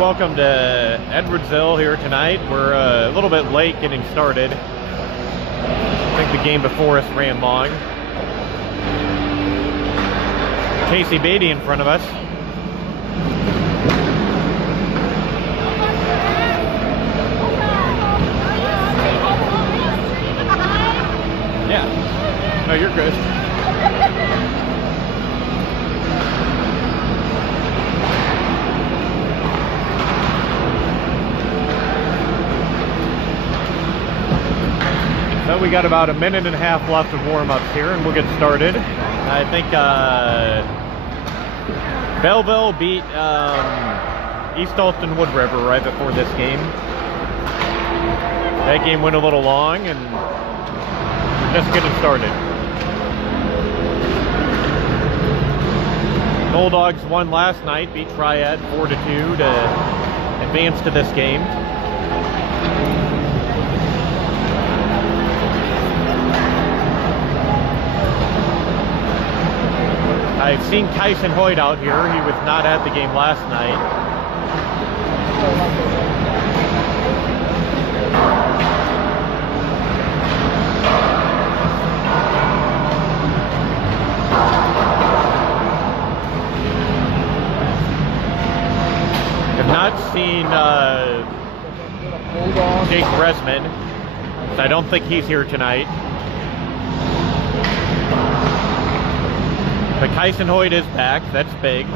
welcome to Edwardsville here tonight. We're a little bit late getting started. I think the game before us ran long. Casey Beatty in front of us. Yeah. No, you're good. So we got about a minute and a half left of warm-ups here, and we'll get started. I think Belleville beat East Alston Wood River right before this game. That game went a little long, and we're just getting started. Bulldogs won last night, beat Triad 4-2 to advance to this game. I've seen Tyson Hoyt out here. He was not at the game last night. I've not seen Jake Bresman, so I don't think he's here tonight. But Tyson Hoyt is back. That's big.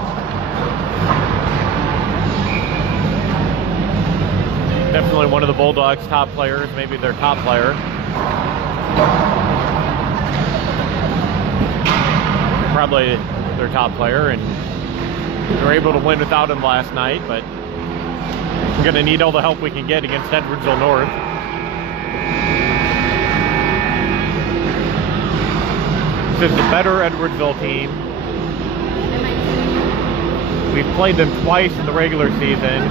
Definitely one of the Bulldogs' top players, maybe their top player. Probably their top player, and we were able to win without him last night, but we're going to need all the help we can get against Edwardsville North. This is the better Edwardsville team. We've played them twice in the regular season.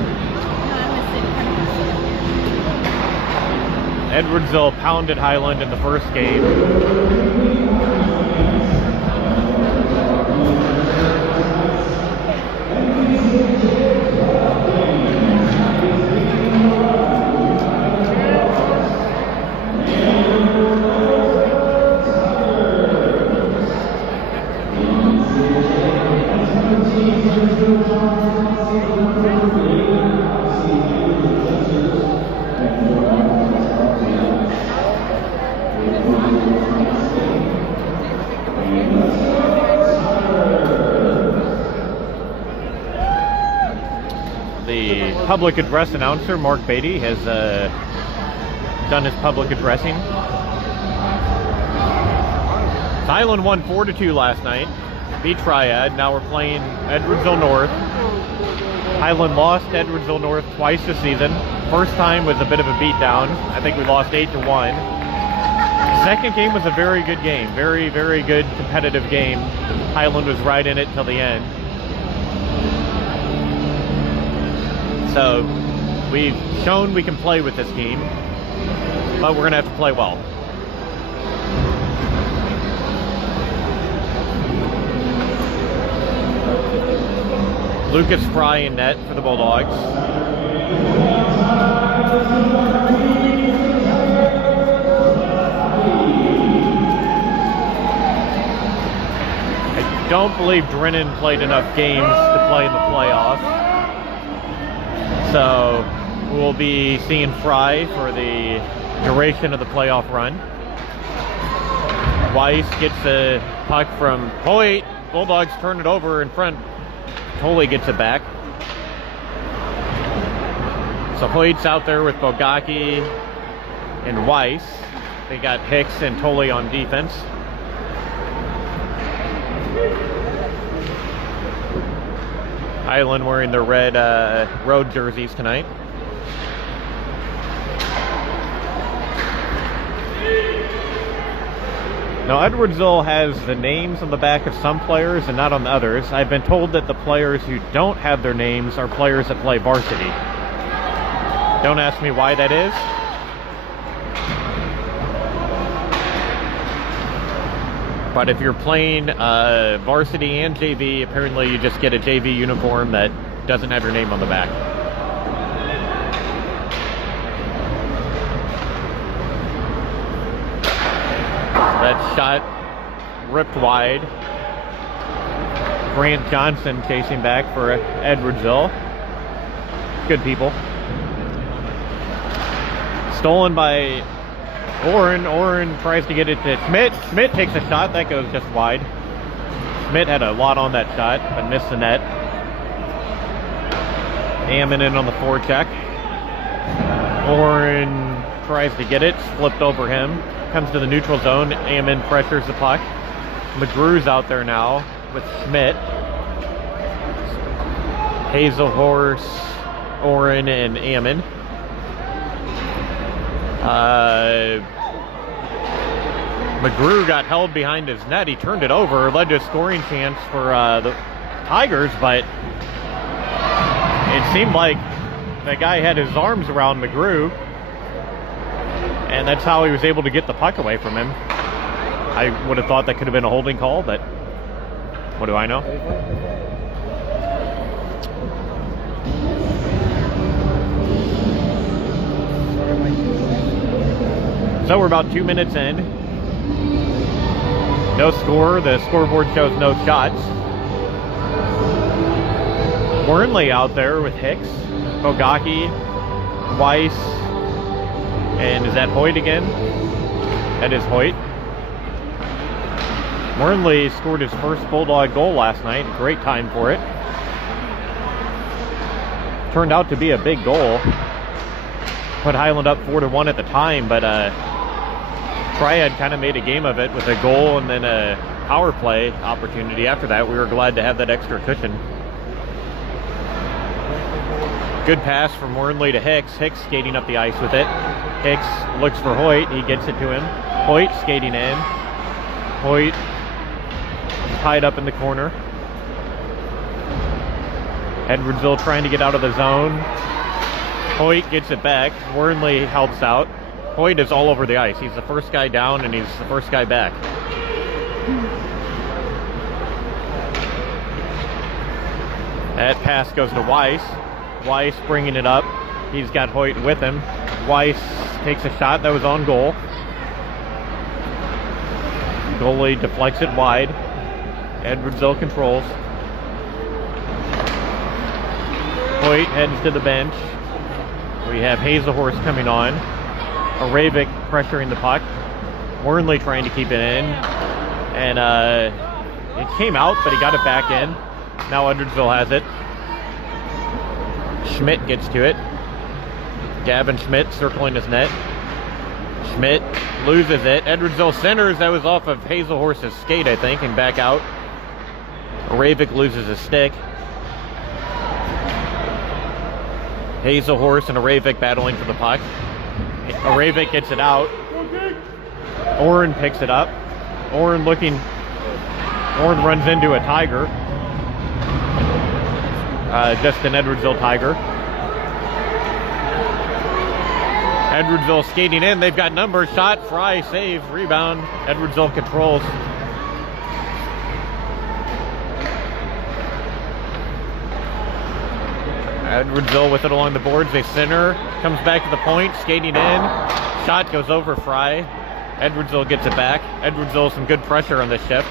Edwardsville pounded Highland in the first game. The public address announcer, Mark Beatty, has done his public addressing. Highland won 4-2 last night, beat Triad. Now we're playing Edwardsville North. Highland lost Edwardsville North twice this season. First time was a bit of a beatdown. I think we lost 8-1. Second game was a very good game. Very, very good competitive game. Highland was right in it till the end. So we've shown we can play with this team, but we're going to have to play well. Lucas Fry in net for the Bulldogs. I don't believe Drennan played enough games to play in the playoffs. So we'll be seeing Fry for the duration of the playoff run. Weiss gets a puck from Hoyt. Bulldogs turn it over in front. Tolley gets it back. So Hoyt's out there with Bogacki and Weiss. They got Hicks and Tolley on defense. Highland wearing their red road jerseys tonight. Now Edwardsville has the names on the back of some players and not on the others. I've been told that the players who don't have their names are players that play varsity. Don't ask me why that is. But if you're playing varsity and JV, apparently you just get a JV uniform that doesn't have your name on the back. That shot ripped wide. Grant Johnson chasing back for Edwardsville. Good people. Stolen by Orrin. Orrin tries to get it to Schmidt. Schmidt takes a shot. That goes just wide. Schmidt had a lot on that shot, but missed the net. Ammon in on the forecheck. Orrin tries to get it. Flipped over him. Comes to the neutral zone. Ammon pressures the puck. McGrew's out there now with Schmidt. Hazelhorse, Orrin, and Ammon. McGrew got held behind his net. He turned it over, led to a scoring chance for the Tigers, but it seemed like the guy had his arms around McGrew, and that's how he was able to get the puck away from him. I would have thought that could have been a holding call, but what do I know? So we're about 2 minutes in. No score. The scoreboard shows no shots. Wernley out there with Hicks, Bogaki, Weiss, and is that Hoyt again? That is Hoyt. Wernley scored his first Bulldog goal last night. Great time for it. Turned out to be a big goal. Put Highland up 4-1 at the time, but Triad kind of made a game of it with a goal and then a power play opportunity after that. We were glad to have that extra cushion. Good pass from Wernley to Hicks. Hicks skating up the ice with it. Hicks looks for Hoyt. He gets it to him. Hoyt skating in. Hoyt tied up in the corner. Edwardsville trying to get out of the zone. Hoyt gets it back. Wernley helps out. Hoyt is all over the ice. He's the first guy down and he's the first guy back. That pass goes to Weiss. Weiss bringing it up. He's got Hoyt with him. Weiss takes a shot that was on goal. Goalie deflects it wide. Edwardsville controls. Hoyt heads to the bench. We have Hazelhorse coming on. Aravic pressuring the puck. Wernley trying to keep it in. And it came out, but he got it back in. Now Edwardsville has it. Schmidt gets to it. Gavin Schmidt circling his net. Schmidt loses it. Edwardsville centers. That was off of Hazelhorse's skate, I think, and back out. Aravic loses his stick. Hazelhorse and Aravic battling for the puck. Aravic gets it out. Orrin picks it up. Orrin runs into a Tiger. Just an Edwardsville Tiger. Edwardsville skating in. They've got numbers. Shot. Fry saves. Rebound. Edwardsville controls. Edwardsville with it along the boards. They center. Comes back to the point. Skating in. Shot goes over Fry. Edwardsville gets it back. Edwardsville some good pressure on this shift.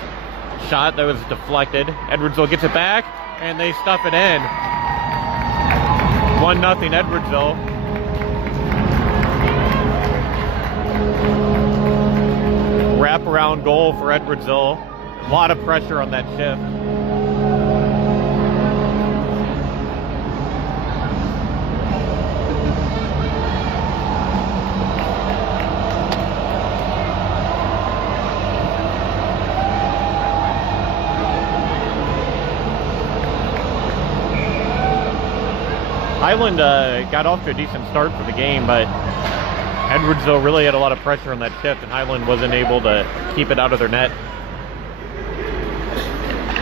Shot that was deflected. Edwardsville gets it back. And they stuff it in. 1-0 Edwardsville. Wraparound goal for Edwardsville. A lot of pressure on that shift. Highland got off to a decent start for the game, but Edwardsville really had a lot of pressure on that shift, and Highland wasn't able to keep it out of their net.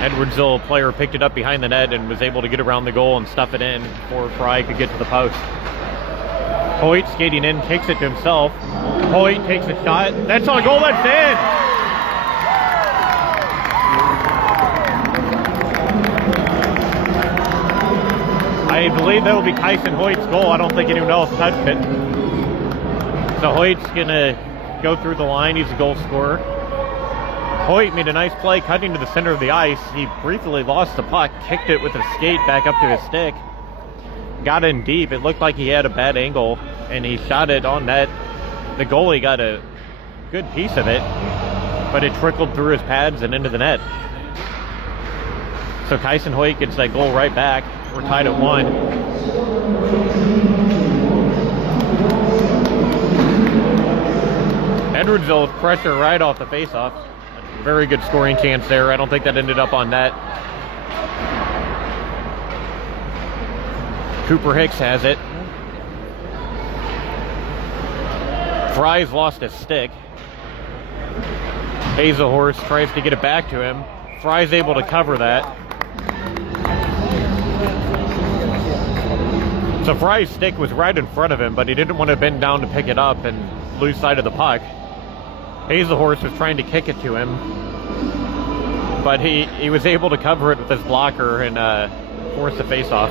Edwardsville player picked it up behind the net and was able to get around the goal and stuff it in before Fry could get to the post. Hoyt skating in, kicks it to himself. Hoyt takes a shot. That's on goal, that's in! I believe that will be Tyson Hoyt's goal. I don't think anyone else touched it. So Hoyt's going to go through the line. He's a goal scorer. Hoyt made a nice play cutting to the center of the ice. He briefly lost the puck, kicked it with a skate back up to his stick. Got in deep. It looked like he had a bad angle, and he shot it on net. The goalie got a good piece of it, but it trickled through his pads and into the net. So Kyson Hoyt gets that goal right back. We're tied at 1. Edwardsville with pressure right off the faceoff. Very good scoring chance there. I don't think that ended up on net. Cooper Hicks has it. Fry's lost his stick. Hazelhorse tries to get it back to him. Fry's able to cover that. So Fry's stick was right in front of him, but he didn't want to bend down to pick it up and lose sight of the puck. Hazelhorse was trying to kick it to him, but he was able to cover it with his blocker and force the face-off.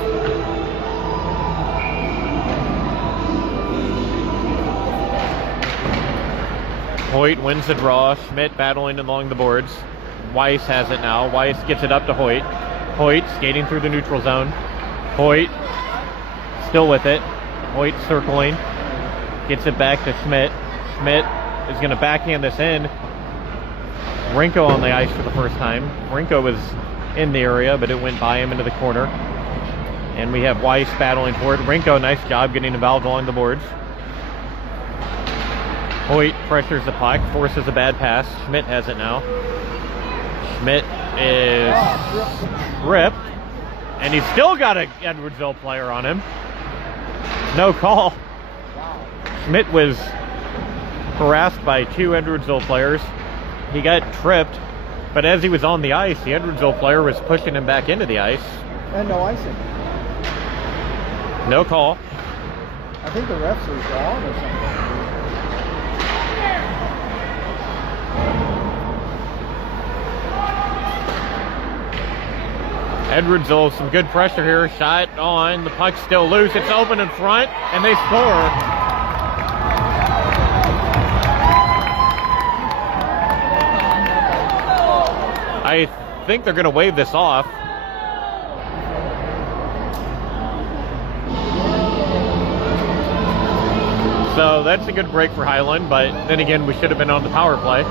Hoyt wins the draw. Schmidt battling along the boards. Weiss has it now. Weiss gets it up to Hoyt. Hoyt skating through the neutral zone. Hoyt still with it. Hoyt circling. Gets it back to Schmidt. Schmidt is going to backhand this in. Rinko on the ice for the first time. Rinko was in the area, but it went by him into the corner. And we have Weiss battling for it. Rinko, nice job getting involved along the boards. Hoyt pressures the puck, forces a bad pass. Schmidt has it now. Schmidt is tripped, and he's still got an Edwardsville player on him. No call. Schmidt was harassed by 2 Edwardsville players. He got tripped, but as he was on the ice, the Edwardsville player was pushing him back into the ice. And no icing. No call. I think the refs are wrong or something. Edwardsville, some good pressure here. Shot on. The puck's still loose. It's open in front, and they score. I think they're going to wave this off. So that's a good break for Highland, but then again, we should have been on the power play.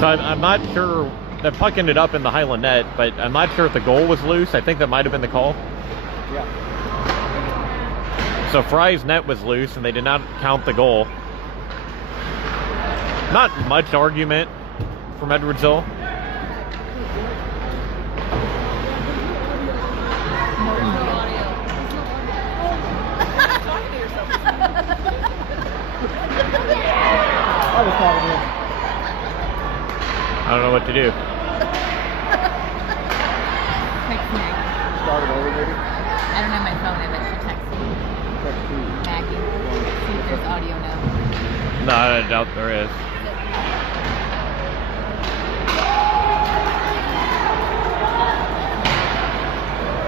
So I'm not sure. The puck ended up in the Highland net, but I'm not sure if the goal was loose. I think that might have been the call. Yeah. So Fry's net was loose, and they did not count the goal. Not much argument from Edwardsville. I was calling in. I don't know what to do. Text me. Start it over, maybe. I don't have my phone. I bet she texted me. Text who? Maggie. See if there's audio now. No, I doubt there is.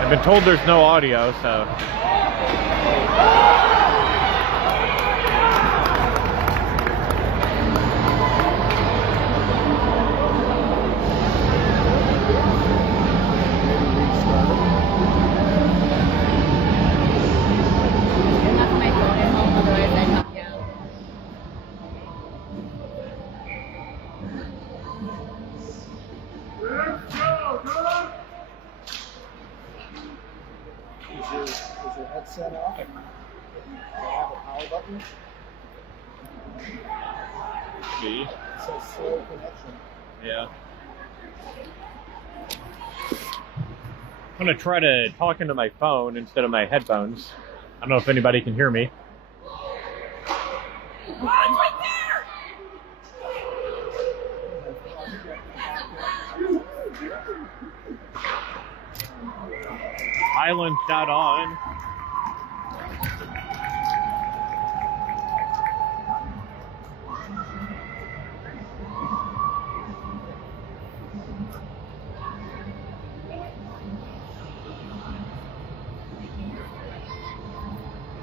I've been told there's no audio, so. Is your headset off? Do you have a power button? See? It says slow connection. Yeah. I'm gonna try to talk into my phone instead of my headphones. I don't know if anybody can hear me. Highland shot on.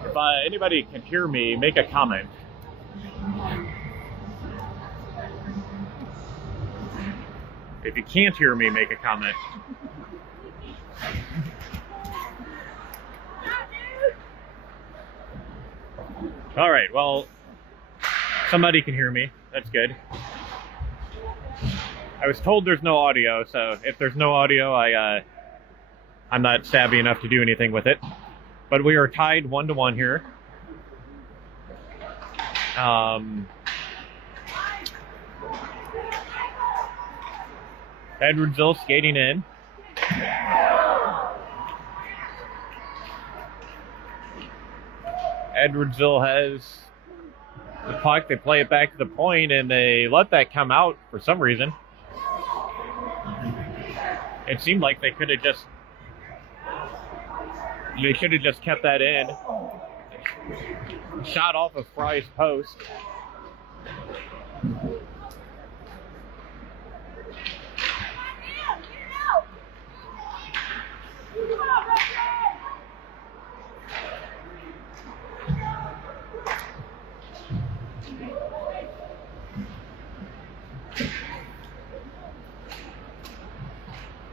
If anybody can hear me, make a comment. If you can't hear me, make a comment. All right, well, somebody can hear me. That's good. I was told there's no audio, so if there's no audio, I'm not savvy enough to do anything with it. But we are tied 1-1 here. Edwardsville skating in. Edwardsville has the puck. They play it back to the point, and they let that come out for some reason. It seemed like they could have just kept that in. Shot off of Fry's post.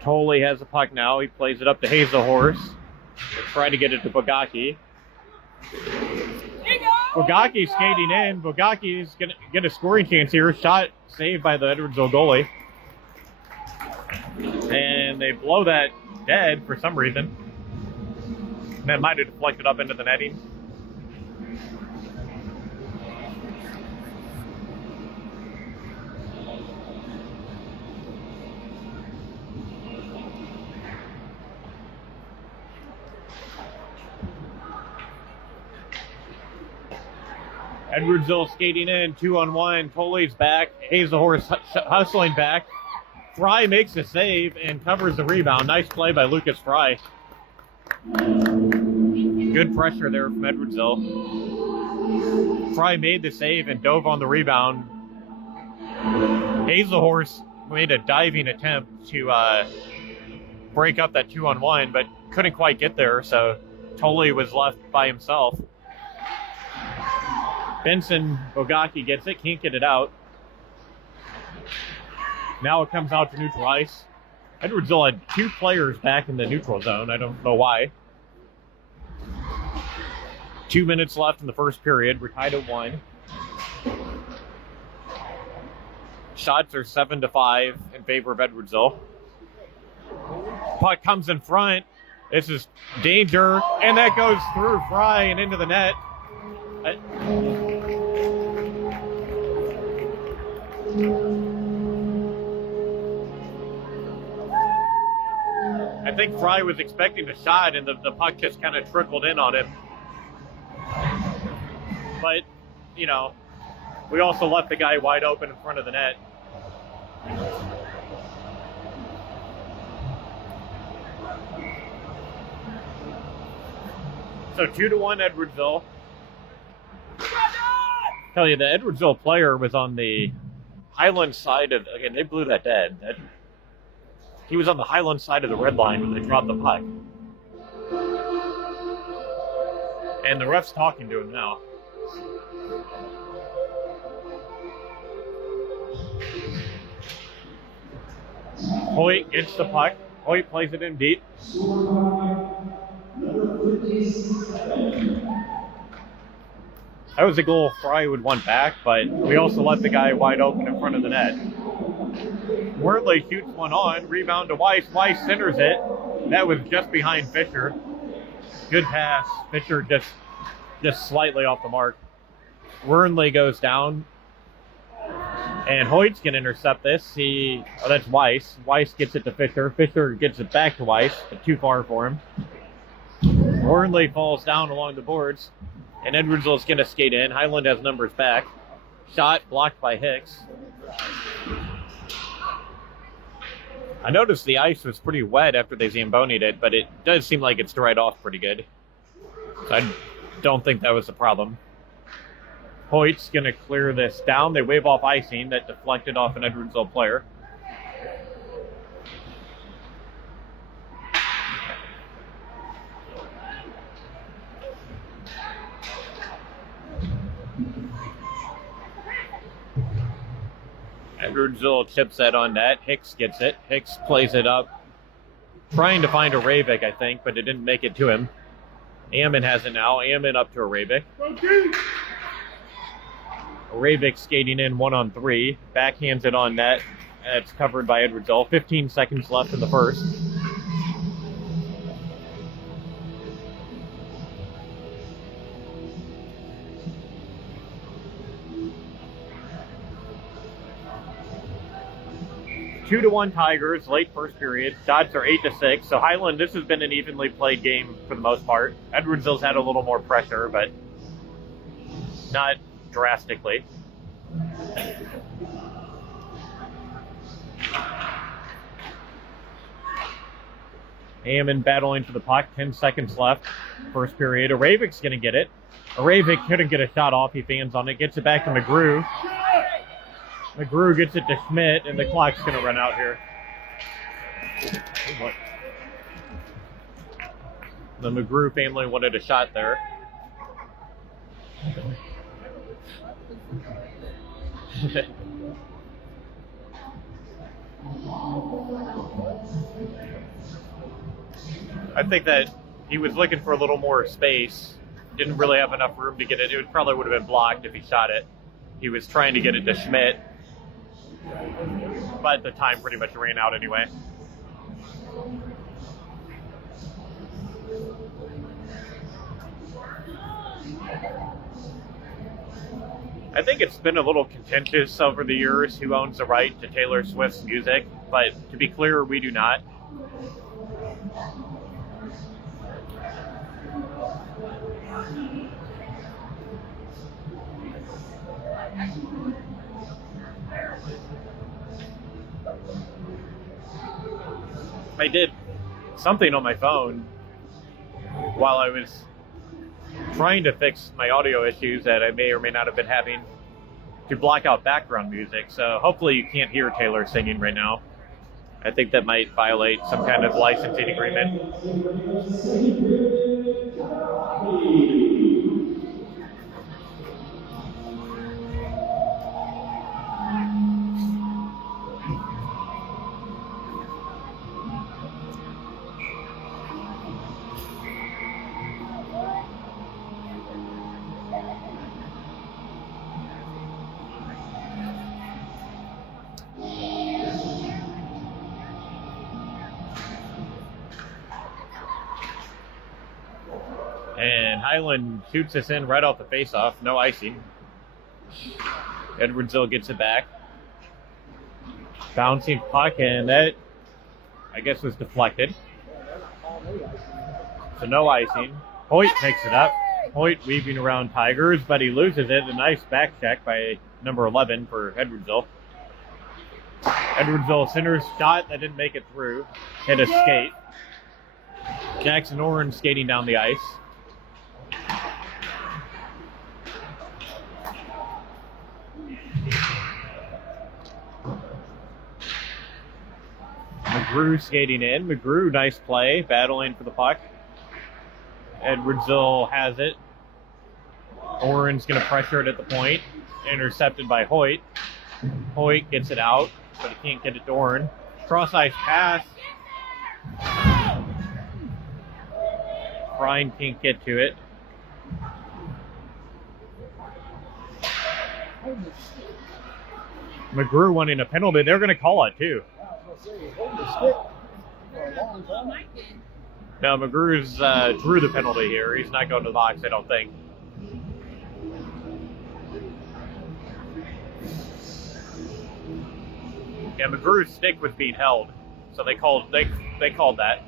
Tolley has the puck now. He plays it up to Hazelhorse. They try to get it to Bogacki. Bogacki skating in. Bogacki's going to get a scoring chance here. Shot saved by the Edwardsville goalie. And they blow that dead for some reason. That might have deflected up into the netting. Edwardsville skating in, 2-on-1. Tolley's back. Hazelhorse hustling back. Fry makes a save and covers the rebound. Nice play by Lucas Fry. Good pressure there from Edwardsville. Fry made the save and dove on the rebound. Hazelhorse made a diving attempt to break up that 2-on-1, but couldn't quite get there, so Tolley was left by himself. Benson Bogacki gets it, can't get it out. Now it comes out to neutral ice. Edwardsville had 2 players back in the neutral zone. I don't know why. 2 minutes left in the first period. We're tied at 1. Shots are 7-5 in favor of Edwardsville. Puck comes in front. This is danger, and that goes through Fry and into the net. I think Fry was expecting a shot, and the puck just kind of trickled in on him. But, you know, we also left the guy wide open in front of the net. So 2-1 Edwardsville. Tell you, the Edwardsville player was on the Highland side of, again, they blew that dead. He was on the Highland side of the red line when they dropped the puck. And the ref's talking to him now. Hoyt gets the puck. Hoyt plays it in deep. That was a goal Fry would want back, but we also left the guy wide open in front of the net. Wortley shoots one on, rebound to Weiss. Weiss centers it. That was just behind Fisher. Good pass. Fisher just slightly off the mark. Wortley goes down, and Hoyt's going to intercept this. That's Weiss. Weiss gets it to Fisher. Fisher gets it back to Weiss, but too far for him. Wortley falls down along the boards. And Edwardsville's going to skate in. Highland has numbers back. Shot blocked by Hicks. I noticed the ice was pretty wet after they Zamboni'd it, but it does seem like it's dried off pretty good. So I don't think that was the problem. Hoyt's going to clear this down. They wave off icing that deflected off an Edwardsville player. Edwardsville chips that on net. Hicks gets it. Hicks plays it up, trying to find a Ravik, I think, but it didn't make it to him. Ammon has it now. Ammon up to a Ravik. Ravik skating in 1-on-3. Backhands it on net. It's covered by Edwardsville. 15 seconds left in the first. Two to 1 Tigers, late first period. Shots are 8-6. So Highland, this has been an evenly played game for the most part. Edwardsville's had a little more pressure, but not drastically. Ammon battling for the puck. 10 seconds left. First period. Aravik's going to get it. Aravik couldn't get a shot off. He fans on it. Gets it back to McGrew. McGrew gets it to Schmidt, and the clock's going to run out here. The McGrew family wanted a shot there. I think that he was looking for a little more space. Didn't really have enough room to get it. It probably would have been blocked if he shot it. He was trying to get it to Schmidt, but the time pretty much ran out anyway. I think it's been a little contentious over the years who owns the right to Taylor Swift's music, but to be clear, we do not. I did something on my phone while I was trying to fix my audio issues that I may or may not have been having to block out background music. So hopefully you can't hear Taylor singing right now. I think that might violate some kind of licensing agreement. And Highland shoots us in right off the face-off. No icing. Edwardsville gets it back. Bouncing puck, and that, I guess, was deflected. So no icing. Hoyt takes it up. Hoyt weaving around Tigers, but he loses it. A nice back check by number 11 for Edwardsville. Edwardsville center's shot that didn't make it through. Hit a skate. Jackson Orange skating down the ice. McGrew skating in. McGrew, nice play, battling for the puck. Edwardsville has it. Oren's going to pressure it at the point. Intercepted by Hoyt. Hoyt gets it out, but he can't get it to Oren. Cross-ice pass. Brian can't get to it. McGrew wanting a penalty. They're going to call it, too. No, McGrew's drew the penalty here. He's not going to the box, I don't think. Yeah, McGrew's stick was being held, so they called that.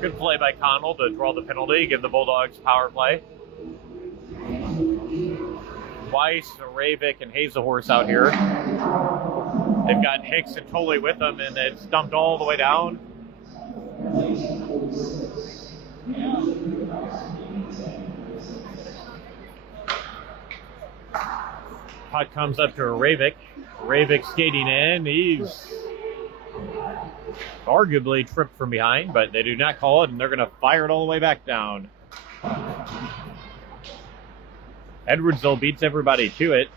Good play by Connell to draw the penalty, give the Bulldogs power play. Weiss, Ravik, and Hazelhorse out here. They've got Hicks and Tolley with them, and it's dumped all the way down. Puck comes up to Ravik. Ravik skating in. He's arguably tripped from behind, but they do not call it, and they're going to fire it all the way back down. Edwardsville beats everybody to it.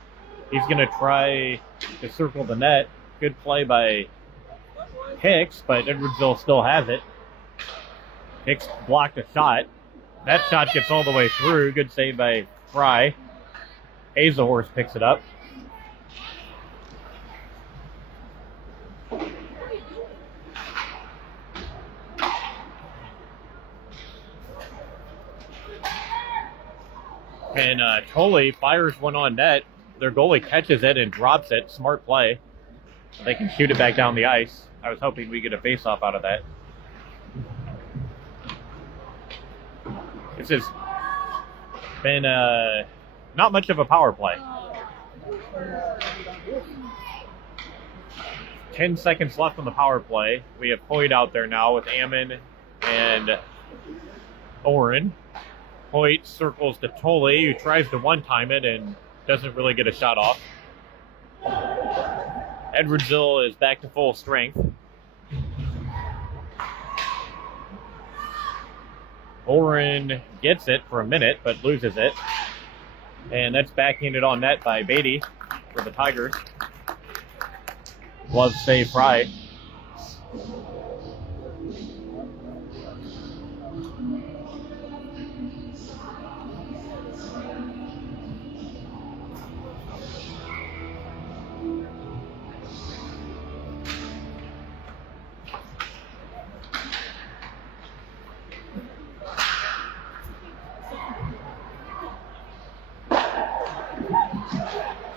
He's going to try to circle the net. Good play by Hicks, but Edwardsville still has it. Hicks blocked a shot. That shot gets all the way through. Good save by Fry. Hazlehorse picks it up. And Tolley fires one on net. Their goalie catches it and drops it. Smart play. They can shoot it back down the ice. I was hoping we get a face-off out of that. This has been not much of a power play. 10 seconds left on the power play. We have Hoyt out there now with Ammon and Oren. Hoyt circles to Tolley, who tries to one-time it and doesn't really get a shot off. Edwardsville is back to full strength. Oren gets it for a minute, but loses it. And that's backhanded on net by Beatty for the Tigers. Glove save Fry.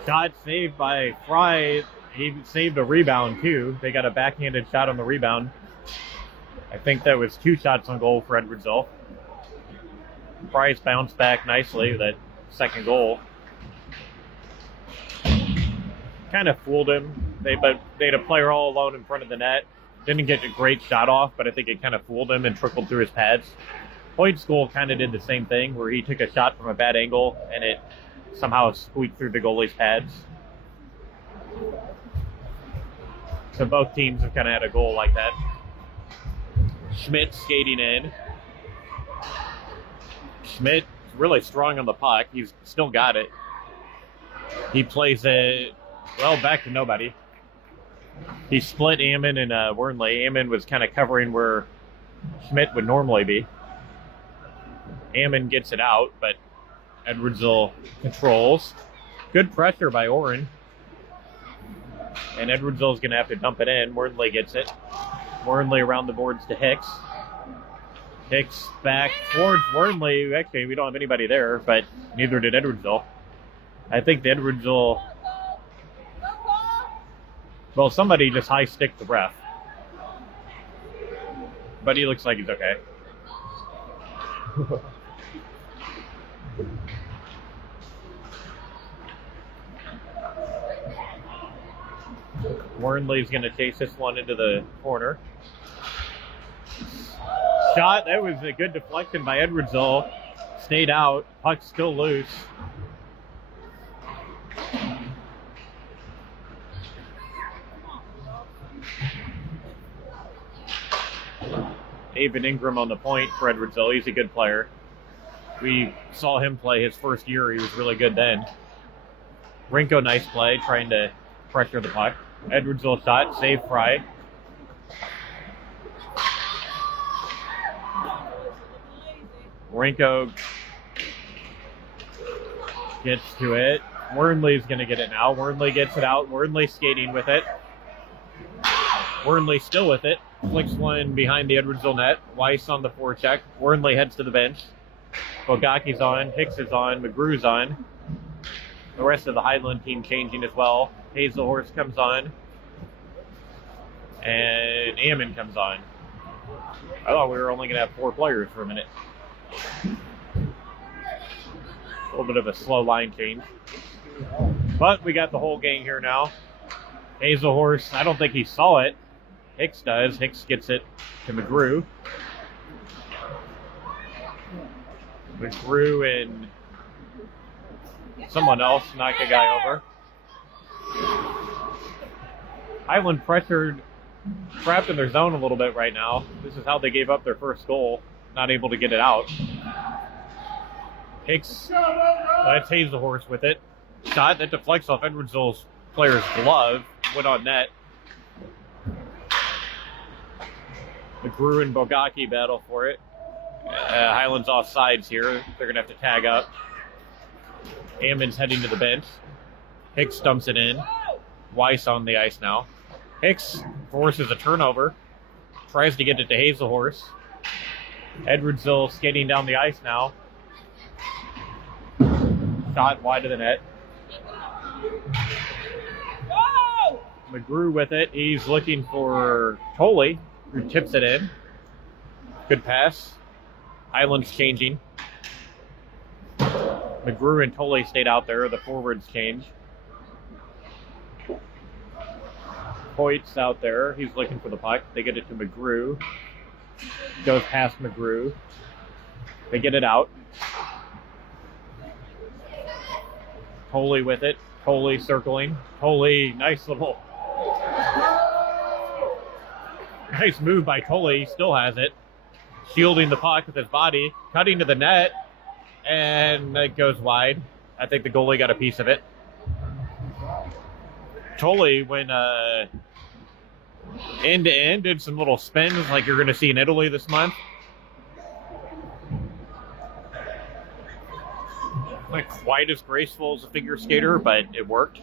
Shot saved by Fry. He saved a rebound too. They got a backhanded shot on the rebound. I think that was 2 shots on goal for Edwardsville. Fry's bounced back nicely with that second goal. Kind of fooled him. They had a player all alone in front of the net. Didn't get a great shot off, but I think it kind of fooled him and trickled through his pads. Hoyt's goal kind of did the same thing, where he took a shot from a bad angle and it somehow squeaked through the goalie's pads. So both teams have kind of had a goal like that. Schmidt skating in. Schmidt really strong on the puck. He's still got it. He plays it, well, back to nobody. He split Ammon and Wernley. Ammon was kind of covering where Schmidt would normally be. Ammon gets it out, but Edwardsville controls. Good pressure by Oren. And Edwardsville is going to have to dump it in. Wernley gets it. Wernley around the boards to Hicks. Hicks back towards Wernley. Actually, we don't have anybody there, but neither did Edwardsville. I think the Edwardsville... Well, somebody just high-sticked the ref. But he looks like he's okay. Wernley's going to chase this one into the corner. Shot, that was a good deflection by Edwardsville. Stayed out, puck still loose. David Ingram on the point for Edwardsville. He's a good player. We saw him play his first year. He was really good then. Rinko, nice play, trying to pressure the puck. Edwardsville shot, save Fry. Rinko gets to it. Wernley's going to get it now. Wernley gets it out. Wernley skating with it. Wernley still with it. Flicks one behind the Edwardsville net. Weiss on the forecheck. Wernley heads to the bench. Bogaki's on. Hicks is on. McGrew's on. The rest of the Highland team changing as well. Hazlehorse comes on. And Ammon comes on. I thought we were only going to have 4 players for a minute. A little bit of a slow line change. But we got the whole gang here now. Hazlehorse, I don't think he saw it. Hicks does. Hicks gets it to McGrew. McGrew and someone else knocked a guy over. Highland pressured, trapped in their zone a little bit right now. This is how they gave up their first goal. Not able to get it out. Hicks, that's Hazelhorse with it. Shot that deflects off Edwardsville's player's glove. Went on net. McGrew and Bogaki battle for it. Highland's off sides here. They're going to have to tag up. Hammond's heading to the bench. Hicks dumps it in. Weiss on the ice now. Hicks forces a turnover. Tries to get it to Hazelhorse. Edwardsville skating down the ice now. Shot wide of the net. McGrew with it. He's looking for Tolley, who tips it in. Good pass. Highland's changing. McGrew and Tolley stayed out there. The forwards change. Hoyt's out there. He's looking for the puck. They get it to McGrew. Goes past McGrew. They get it out. Tolley with it. Tolley circling. Tolley, nice little... Nice move by Tolley. He still has it. Shielding the puck with his body. Cutting to the net. And it goes wide. I think the goalie got a piece of it. Tolley went end to end, did some little spins like you're going to see in Italy this month. Not quite as graceful as a figure skater, but it worked.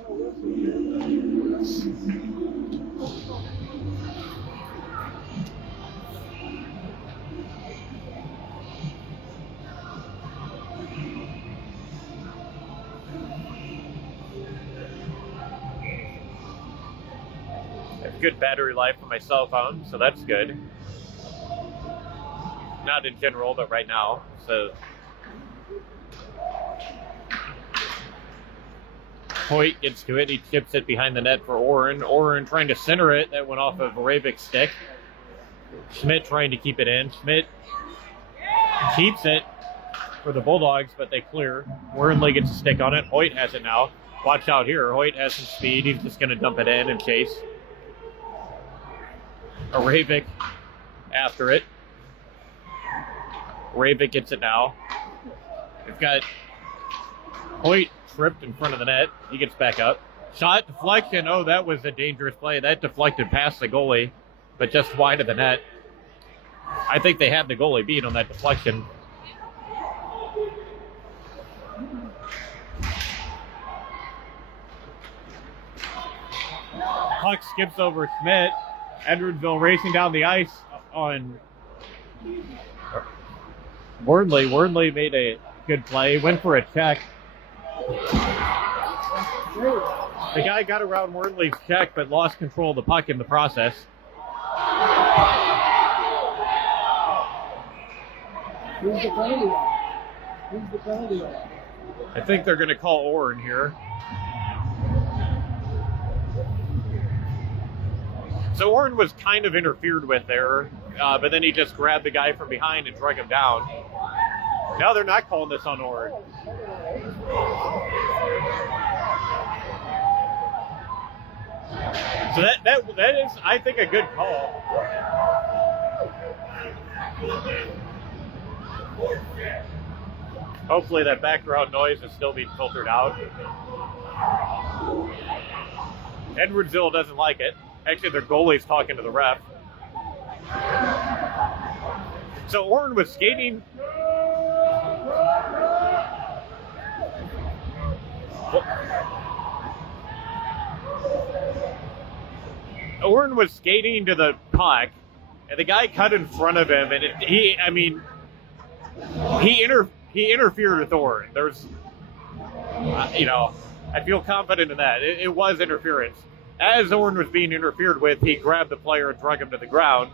Good battery life on my cell phone, so that's good. Not in general, but right now. So Hoyt gets to it. He chips it behind the net for Oren. Oren trying to center it. That went off of Ravik's stick. Schmidt trying to keep it in. Schmidt keeps it for the Bulldogs, but they clear. Wernley gets a stick on it. Hoyt has it now. Watch out here. Hoyt has some speed. He's just going to dump it in and chase. Ravik after it. Ravik gets it now. We've got Hoyt tripped in front of the net. He gets back up. Shot, deflection. Oh, that was a dangerous play. That deflected past the goalie, but just wide of the net. I think they had the goalie beat on that deflection. Puck skips over Schmidt. Edwardsville racing down the ice on Wernley. Wernley made a good play, went for a check. The guy got around Wernley's check, but lost control of the puck in the process. Who's the penalty on? Who's the penalty on? I think they're going to call Oren here. So Oren was kind of interfered with there, but then he just grabbed the guy from behind and drug him down. Now they're not calling this on Oren. So that is, I think, a good call. Hopefully that background noise is still being filtered out. Edwardsville doesn't like it. Actually, their goalie's talking to the ref. So Oren was skating. Oren was skating to the puck, and the guy cut in front of him, and he interfered with Oren. There's, I feel confident in that. It was interference. As Oren was being interfered with, he grabbed the player and drug him to the ground.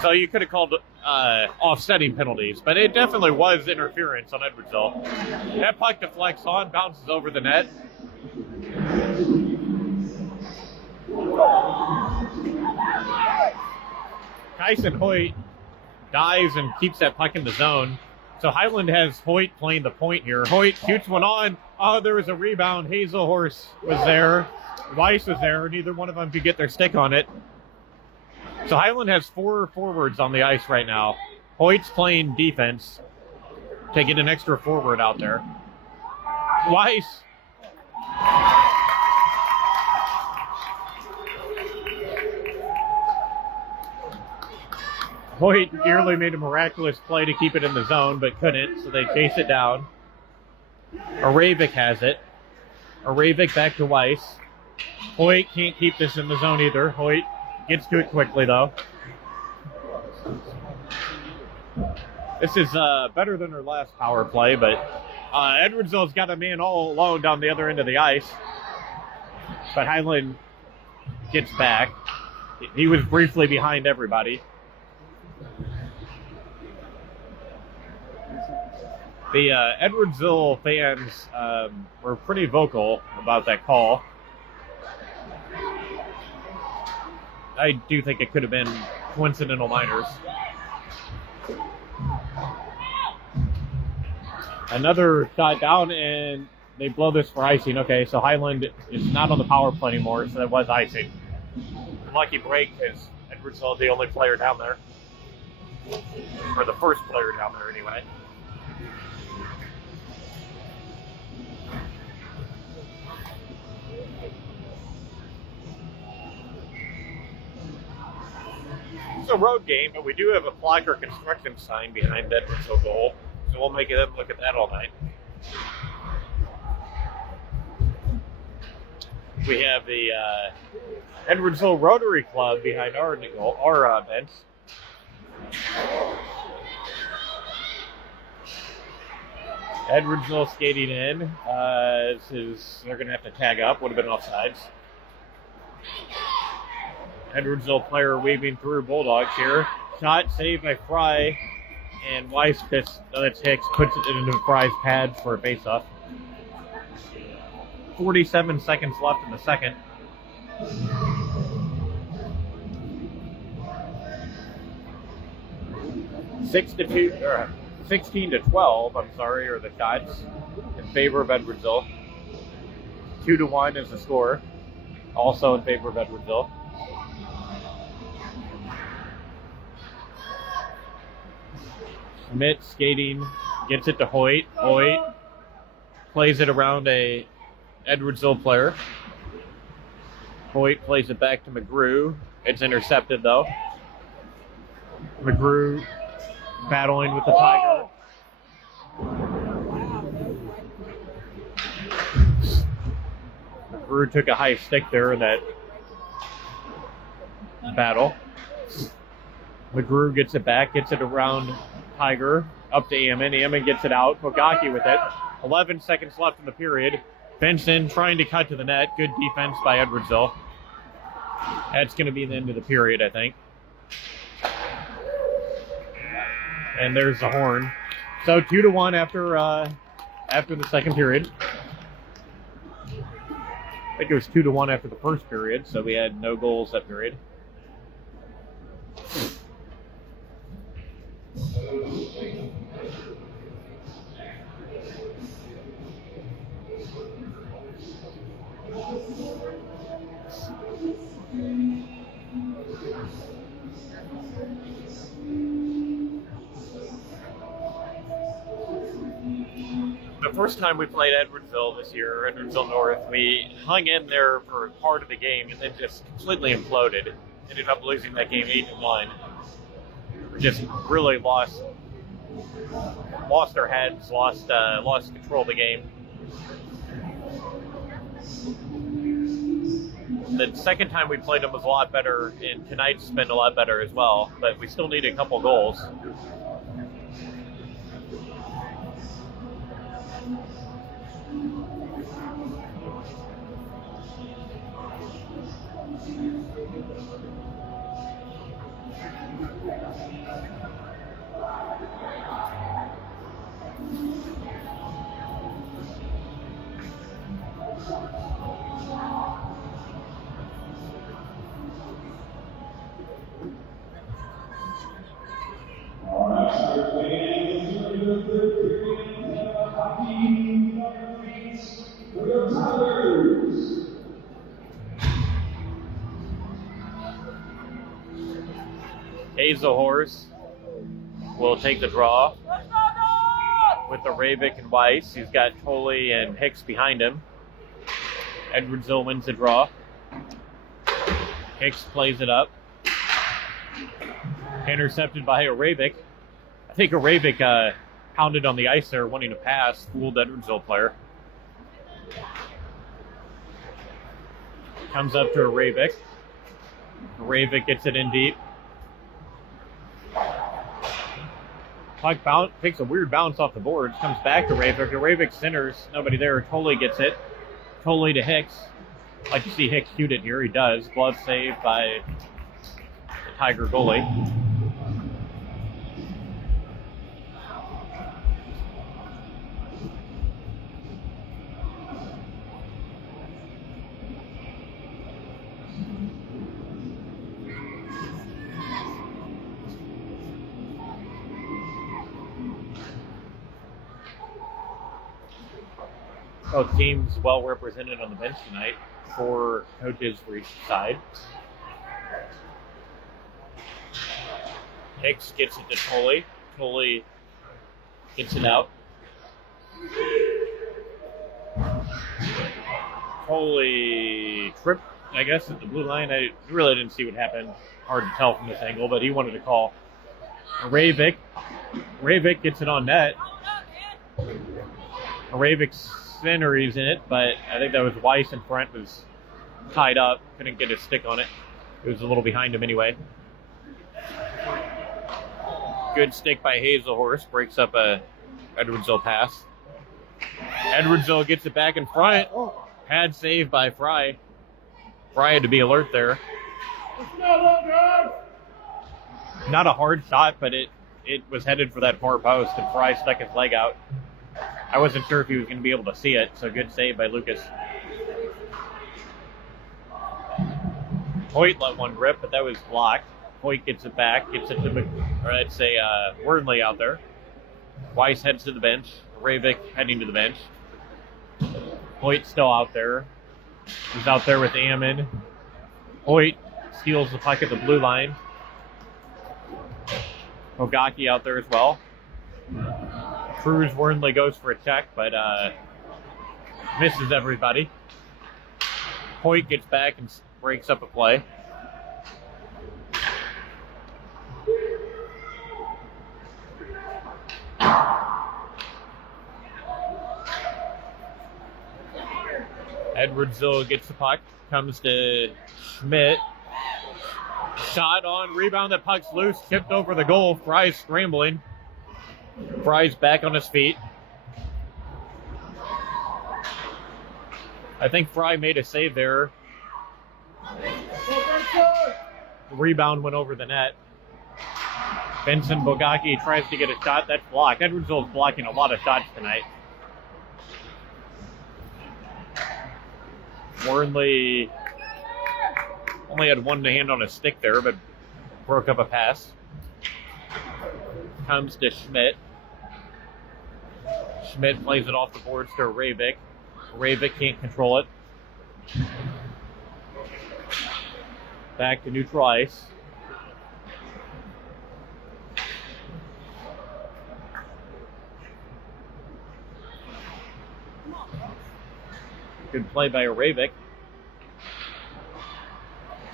So you could have called offsetting penalties, but it definitely was interference on Edwardsville. That puck deflects on, bounces over the net. Kyson Hoyt dives and keeps that puck in the zone. So Highland has Hoyt playing the point here. Hoyt shoots one on. Oh, there was a rebound. Hazelhorse was there. Weiss was there. Neither one of them could get their stick on it. So Highland has 4 forwards on the ice right now. Hoyt's playing defense to get an extra forward out there. Weiss. Hoyt nearly made a miraculous play to keep it in the zone, but couldn't, so they chase it down. Aravik has it. Aravik back to Weiss. Hoyt can't keep this in the zone either. Hoyt gets to it quickly, though. This is better than her last power play, but Edwardsville's got a man all alone down the other end of the ice. But Highland gets back. He was briefly behind everybody. The Edwardsville fans were pretty vocal about that call. I do think it could have been coincidental minors. Another shot down, and they blow this for icing. Okay, so Highland is not on the power play anymore, so that was icing. Lucky break, because Edwardsville is the only player down there. Or the first player down there, anyway. It's a road game, but we do have a Flocker construction sign behind Edwardsville goal, so we'll make them look at that all night. We have the Edwardsville Rotary Club behind our bench. Edwardsville skating in. They're going to have to tag up. Would have been offsides. Edwardsville player weaving through Bulldogs here. Shot saved by Fry, and Weiss that's Hicks puts it into Fry's pads for a face-off. 47 seconds left in the second. Six to 2, or 16 to 12, I'm sorry, are the shots in favor of Edwardsville. 2-1 is the score, also in favor of Edwardsville. Schmidt skating, gets it to Hoyt. Hoyt plays it around a Edwardsville player. Hoyt plays it back to McGrew. It's intercepted though. McGrew battling with the Tiger. McGrew took a high stick there in that battle. McGrew gets it back, gets it around Tiger, up to Ammon. Ammon gets it out. Bogaki with it. 11 seconds left in the period. Benson trying to cut to the net. Good defense by Edwardsville. That's going to be the end of the period, I think. And there's the horn. So 2-1 after the second period. I think it was 2-1 after the first period, so we had no goals that period. The first time we played Edwardsville this year, Edwardsville North, we hung in there for part of the game and then just completely imploded. Ended up losing that game 8-1. We just really lost our heads, lost control of the game. The second time we played them was a lot better, and tonight's been a lot better as well, but we still need a couple goals. Hazelhorse will take the draw with the Ravik and Weiss. He's got Tolley and Hicks behind him. Edwardsville wins the draw. Hicks plays it up. Intercepted by Ravik. I think Ravik pounded on the ice there, wanting to pass. Fooled Edwardsville player. Comes up to Ravik. Ravik gets it in deep. Puck takes a weird bounce off the boards. Comes back to Ravik. Ravik centers. Nobody there. Tolley gets it. Tolley to Hicks. Like to see Hicks shoot it here. He does. Glove saved by the Tiger goalie. Both teams well represented on the bench tonight. 4 coaches for each side. Hicks gets it to Tolley. Tolley gets it out. Tolley tripped, I guess, at the blue line. I really didn't see what happened. Hard to tell from this angle, but he wanted to call. Ravik gets it on net. Ravik's center, he's in it, but I think that was Weiss in front, was tied up, couldn't get his stick on it. It was a little behind him anyway. Good stick by Hazelhorse, breaks up a Edwardsville pass. Edwardsville gets it back in front. Pad save by Fry. Fry had to be alert there. Not a hard shot, but it was headed for that far post, and Fry stuck his leg out. I wasn't sure if he was going to be able to see it, so good save by Lucas. Hoyt let one rip, but that was blocked. Hoyt gets it back, gets it to, Wernley out there. Weiss heads to the bench. Ravik heading to the bench. Hoyt still out there. He's out there with Ammon. Hoyt steals the puck at the blue line. Ogaki out there as well. Cruz Wernley goes for a check, but misses everybody. Hoyt gets back and breaks up a play. Edwardsville gets the puck, comes to Schmidt. Shot on, rebound, that puck's loose, tipped over the goal. Fry's scrambling. Fry's back on his feet. I think Fry made a save there. The rebound went over the net. Benson Bogaki tries to get a shot. That's blocked. Edwardsville's blocking a lot of shots tonight. Wernley only had one hand on his stick there, but broke up a pass. Comes to Schmidt. Schmidt plays it off the boards to Ravik. Ravik can't control it. Back to neutral ice. Good play by Ravik.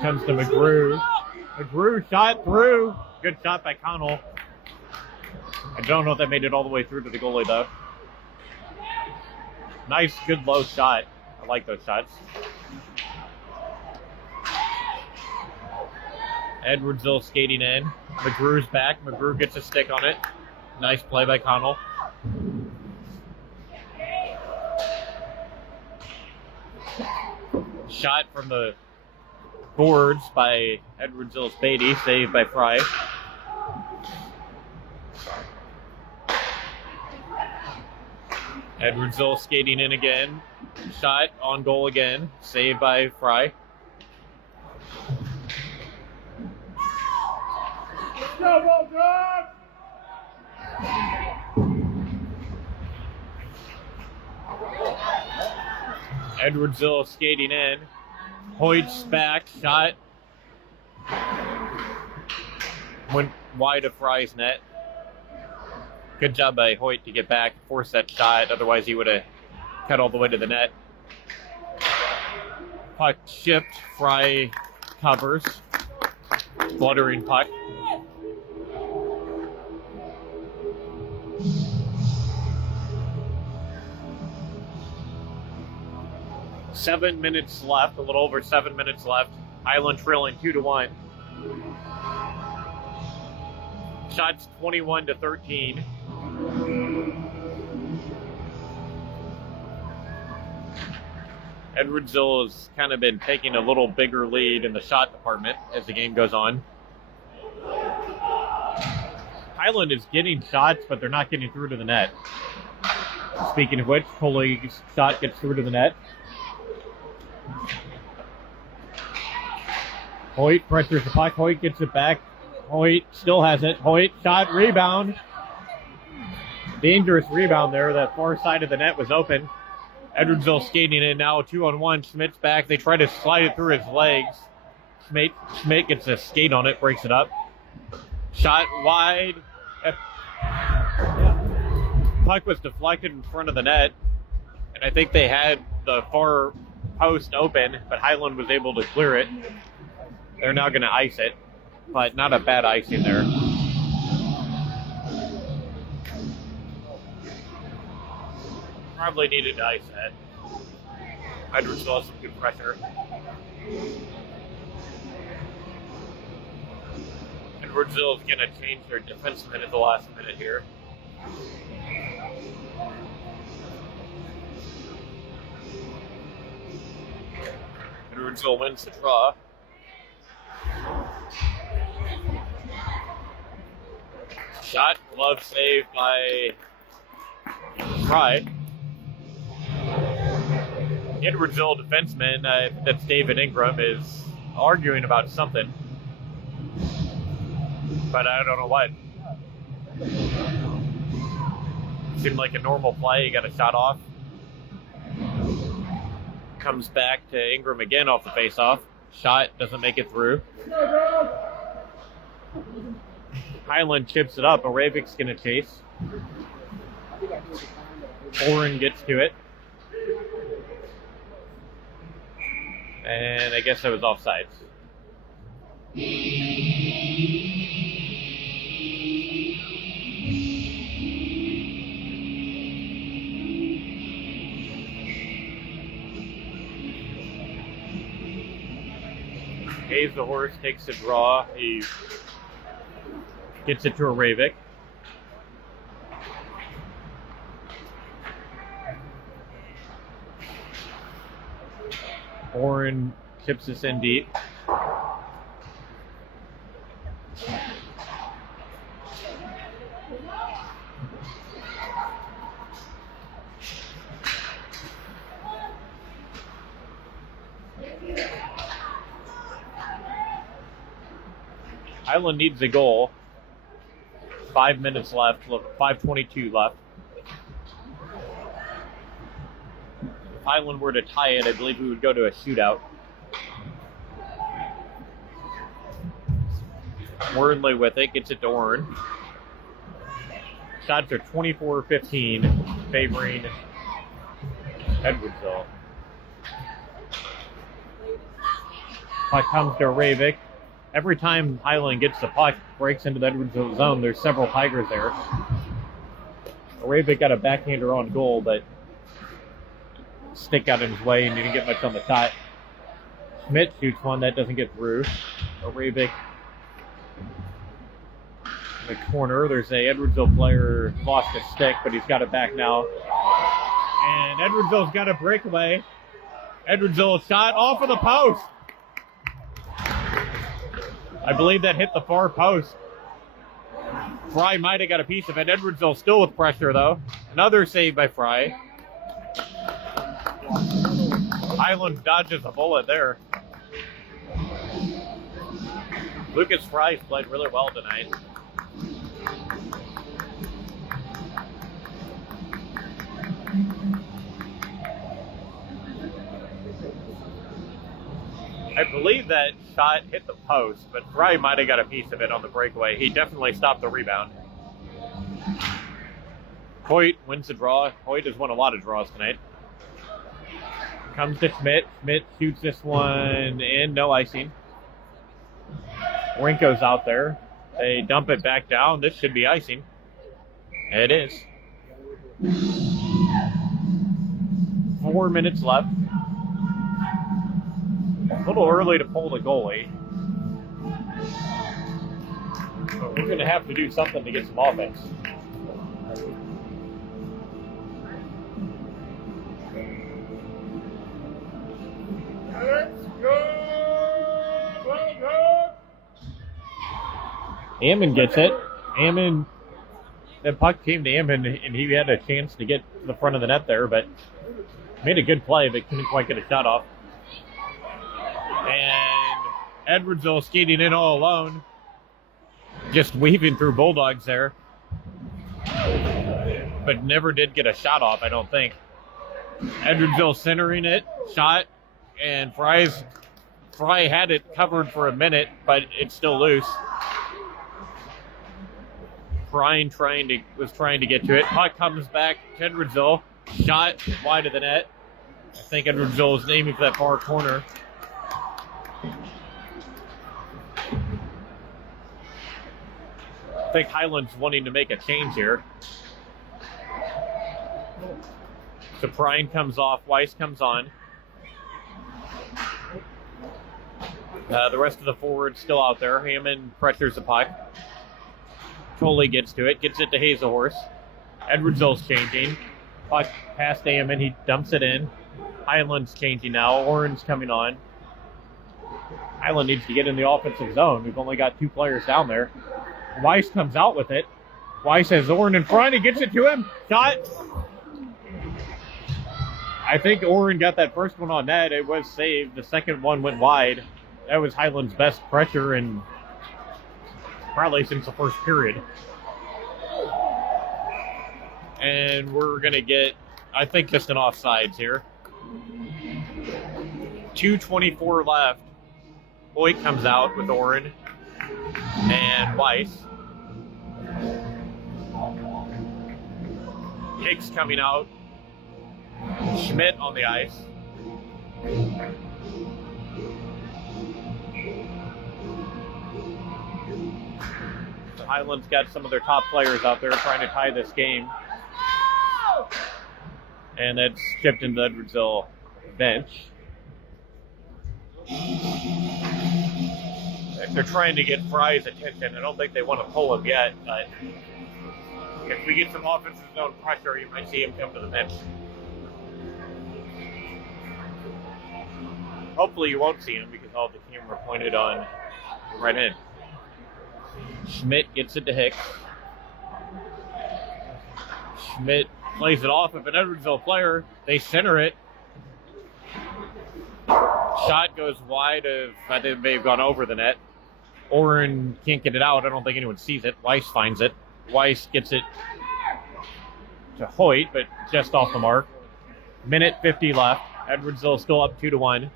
Comes to McGrew. McGrew shot through. Good shot by Connell. I don't know if that made it all the way through to the goalie, though. Nice, good low shot. I like those shots. Edwardsville skating in. McGrew's back. McGrew gets a stick on it. Nice play by Connell. Shot from the boards by Edwardsville's Beatty. Saved by Fry. Edwardsville skating in again. Shot on goal again. Saved by Fry. Edwardsville skating in. Hoyt's back. Shot. Went wide of Fry's net. Good job by Hoyt to get back, force that shot. Otherwise, he would have cut all the way to the net. Puck chipped. Fry covers. Fluttering puck. Seven minutes left, a little over 7 minutes left. Highland trailing 2-1. Shots 21-13. Edwardsville has kind of been taking a little bigger lead in the shot department as the game goes on. Highland is getting shots, but they're not getting through to the net. Speaking of which, Coley's shot gets through to the net. Hoyt pressures the puck. Hoyt gets it back. Hoyt still has it. Hoyt shot, rebound. Dangerous rebound there. That far side of the net was open. Edwardsville skating in now, 2-on-1. Schmidt's back. They try to slide it through his legs. Schmidt gets a skate on it, breaks it up. Shot wide. Puck was deflected in front of the net. And I think they had the far post open, but Highland was able to clear it. They're now going to ice it, but not a bad icing there. Probably needed to ice that. Edwardsville has some good pressure. Edwardsville is going to change their defenseman at the last minute here. Edwardsville wins the draw. Shot, glove save by Fry. Edwardsville defenseman, that's David Ingram, is arguing about something. But I don't know what. Seemed like a normal play, he got a shot off. Comes back to Ingram again off the face-off. Shot doesn't make it through. Highland chips it up. Aravik's going to chase. Oren gets to it. And I guess that was offsides. Hayes the horse takes a draw. He gets it to Aravik. Oren chips this in deep. Highland needs a goal. 5 minutes left. 5:22 left. If Highland were to tie it, I believe we would go to a shootout. Wernley with it, gets it to Oren. Shots are 24-15, favoring Edwardsville. Puck comes to Ravik. Every time Highland gets the puck, breaks into the Edwardsville zone, there's several Tigers there. Ravik got a backhander on goal, but stick got in his way and didn't get much on the shot. Schmidt shoots one that doesn't get through. Ravik in the corner. There's a Edwardsville player lost his stick, but he's got it back now. And Edwardsville's got a breakaway. Edwardsville shot off of the post. I believe that hit the far post. Fry might have got a piece of it. Edwardsville still with pressure, though. Another save by Fry. Highland dodges a bullet there. Lucas Fry's played really well tonight. I believe that shot hit the post, but Fry might have got a piece of it on the breakaway. He definitely stopped the rebound. Hoyt wins the draw. Hoyt has won a lot of draws tonight. Comes to Schmidt. Schmidt shoots this one in, no icing. Rinko's out there. They dump it back down. This should be icing. It is. 4 minutes left. A little early to pull the goalie. But we're going to have to do something to get some offense. Ammon gets it. Ammon, the puck came to Ammon, and he had a chance to get to the front of the net there, but made a good play, but couldn't quite get a shot off. And Edwardsville skating in all alone, just weaving through Bulldogs there, but never did get a shot off, I don't think. Edwardsville centering it, shot, and Fry had it covered for a minute, but it's still loose. Brian was trying to get to it. Puck comes back to Edwardsville. Shot wide of the net. I think Edwardsville is aiming for that far corner. I think Highland's wanting to make a change here. So Brian comes off. Weiss comes on. The rest of the forwards still out there. Hammond pressures the puck. Coley gets to it, gets it to Hazelhorse. Edwardsville's changing. Puck past Ammon, he dumps it in. Highland's changing now. Oren's coming on. Highland needs to get in the offensive zone. We've only got 2 players down there. Weiss comes out with it. Weiss has Oren in front. He gets it to him. Shot. I think Oren got that first one on net. It was saved. The second one went wide. That was Highland's best pressure and probably since the first period. And we're going to get, I think, just an offsides here. 2:24 left. Hoyt comes out with Oren and Weiss. Hicks coming out. Schmidt on the ice. Highland's got some of their top players out there trying to tie this game. And that's chipped into the Edwardsville bench. They're trying to get Fry's attention. I don't think they want to pull him yet, but if we get some offensive zone pressure, you might see him come to the bench. Hopefully you won't see him because I'll have the camera pointed on right in. Schmidt gets it to Hicks. Schmidt plays it off of an Edwardsville player. They center it. Shot goes wide of, I think it may have gone over the net. Oren can't get it out. I don't think anyone sees it. Weiss finds it. Weiss gets it to Hoyt, but just off the mark. Minute 50 left. Edwardsville still up 2-1.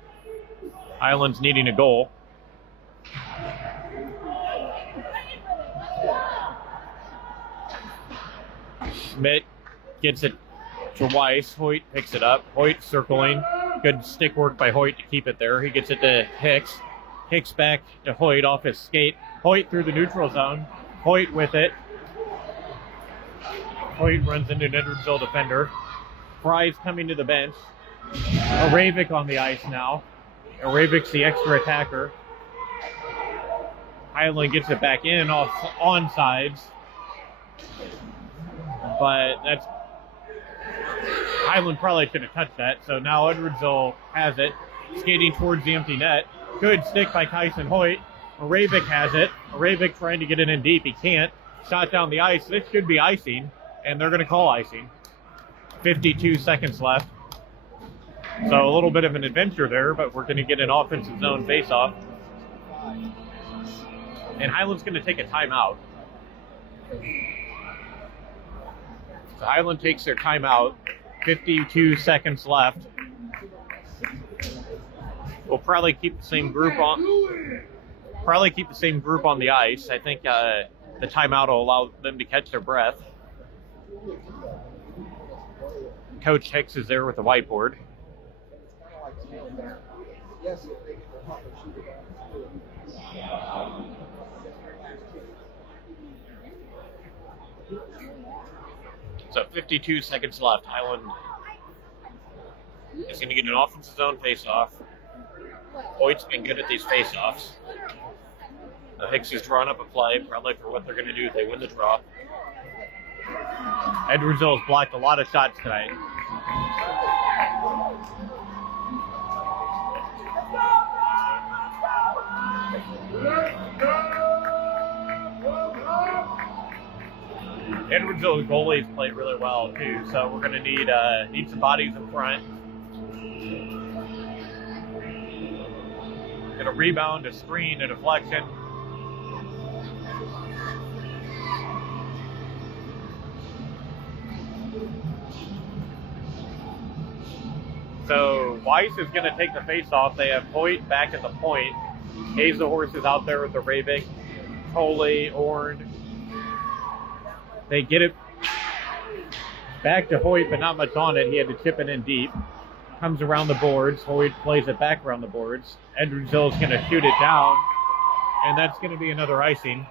Highland's needing a goal. Schmidt gets it to Weiss. Hoyt picks it up. Hoyt circling. Good stick work by Hoyt to keep it there. He gets it to Hicks. Hicks back to Hoyt off his skate. Hoyt through the neutral zone. Hoyt with it. Hoyt runs into an Edwardsville defender. Fry's coming to the bench. Aravik on the ice now. Aravik's the extra attacker. Highland gets it back in off onsides. But that's Highland probably should have touched that. So now Edwardsville has it, skating towards the empty net. Good stick by Tyson Hoyt. Aravik has it. Aravik trying to get it in deep. He can't. Shot down the ice. This should be icing, and they're going to call icing. 52 seconds left. So a little bit of an adventure there, but we're going to get an offensive zone face-off. And Highland's going to take a timeout. So Highland takes their timeout. 52 seconds left. We'll probably keep the same group on. Probably keep the same group on the ice. I think the timeout will allow them to catch their breath. Coach Hicks is there with the whiteboard. So 52 seconds left. Highland is going to get an offensive zone face-off. Hoyt's been good at these face-offs. Hicks is drawing up a play, probably for what they're going to do if they win the draw. Edwardsville has blocked a lot of shots tonight. Edwardsville's goalies played really well too, so we're going to need some bodies in front. Get a rebound, a screen, a deflection. So Weiss is going to take the face-off. They have Hoyt back at the point. Hazelhorse is out there with the Ravik. Coley, Orn. They get it back to Hoyt, but not much on it. He had to chip it in deep. Comes around the boards. Hoyt plays it back around the boards. Edwardsville is going to shoot it down, and that's going to be another icing.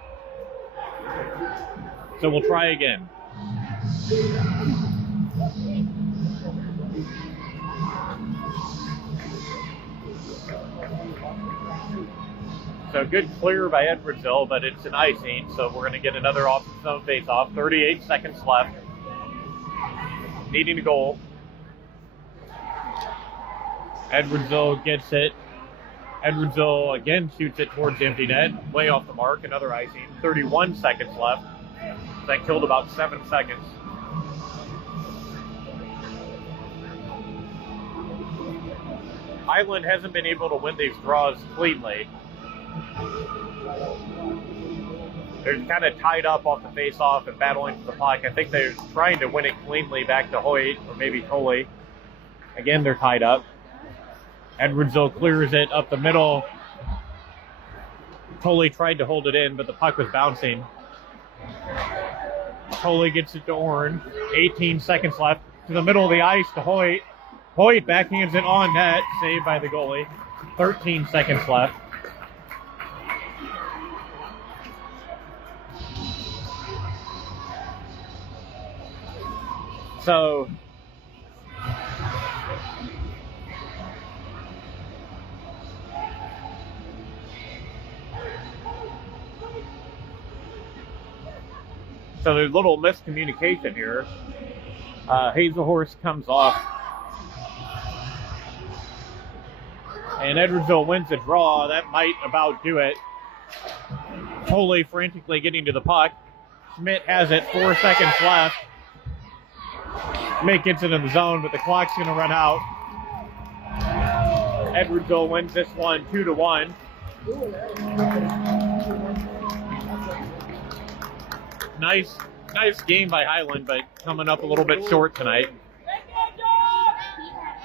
So we'll try again. So good clear by Edwardsville, but it's an icing, so we're going to get another offensive zone face-off. 38 seconds left. Needing a goal. Edwardsville gets it. Edwardsville again shoots it towards the empty net. Way off the mark, another icing. 31 seconds left. That killed about 7 seconds. Highland hasn't been able to win these draws cleanly. They're kind of tied up off the face-off and battling for the puck. I think they're trying to win it cleanly back to Hoyt or maybe Coley. Again, they're tied up. Edwardsville clears it up the middle. Coley tried to hold it in, but the puck was bouncing. Coley gets it to Orn. 18 seconds left. To the middle of the ice to Hoyt. Hoyt backhands it on net. Saved by the goalie. 13 seconds left. So there's a little miscommunication here. Hazelhorse comes off, and Edwardsville wins the draw. That might about do it. Coley frantically getting to the puck. Schmidt has it. 4 seconds left. Schmidt gets it in the zone, but the clock's going to run out. Edwardsville wins this one 2-1. Nice game by Highland, but coming up a little bit short tonight.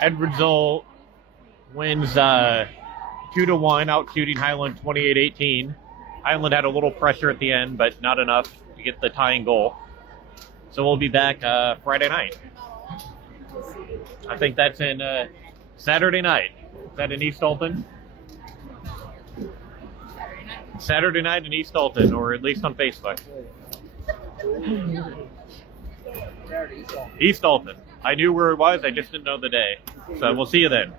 Edwardsville wins 2-1, out shooting Highland 28-18. Highland had a little pressure at the end, but not enough to get the tying goal. So we'll be back Friday night. I think that's in Saturday night. Is that in East Alton? Saturday night in East Alton, or at least on Facebook. East Alton. I knew where it was, I just didn't know the day. So we'll see you then.